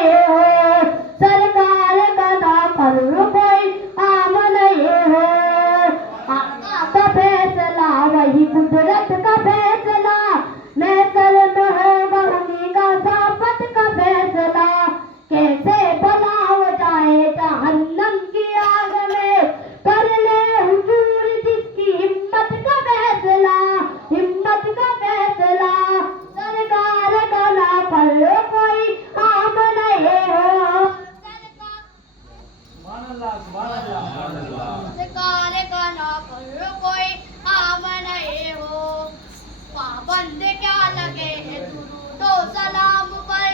नहीं हो, सरकार का ना कर कोई काम नहीं हो। आका का फैसला वही कुदरत का फैसला, महशर में होगा उन्हीं का साफत का फैसला। कैसे बनाओ जाए जहन्नम की आग में, कर ले हुजूर जिसकी हिम्मत का फैसला, हिम्मत का फैसला। सरकार का ना पर कोई काम नहीं हो, सरकार का ना पर कोई काम नहीं हो। पाबंद क्या लगे है दुरूदो सलाम पर,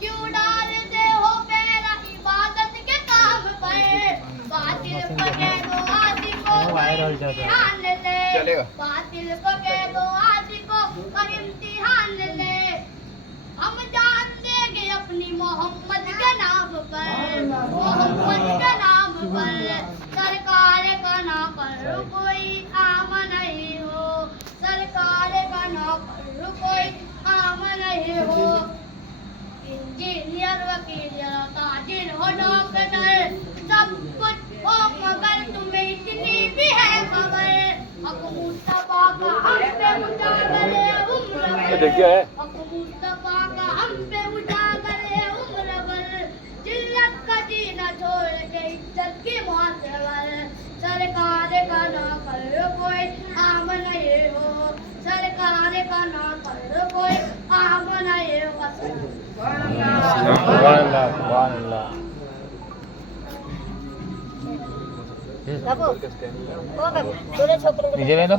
क्यों डालते हो पैर इबादत के काम पर। बातिल को कह दो आशिकों को इम्तिहान ले, बातिल को कह दो आशिकों को इम्तिहान ले। हम जान देंगे अपनी मोहम्मद के नाम पर, मोहम्मद के नाम पर। सरकार का ना कर कोई काम नहीं हो, सरकार का ना कर कोई काम नहीं हो। इंजीनियर वकील ताजिर हो डॉक्टर, सब कुछ हो मगर तुम्हें इतनी भी है खबर। हक मुस्तफा का हम पे उजागरे उम्र भर, हक मुस्तफा का हम पे उजागरे उम्र भर। जिल्लत का जीना छोड़ के इज्जत की मौत पर, सरकार का ना कर कोई काम नहीं हो, सरकार का ना कर कोई काम नहीं हो। डीजे में तो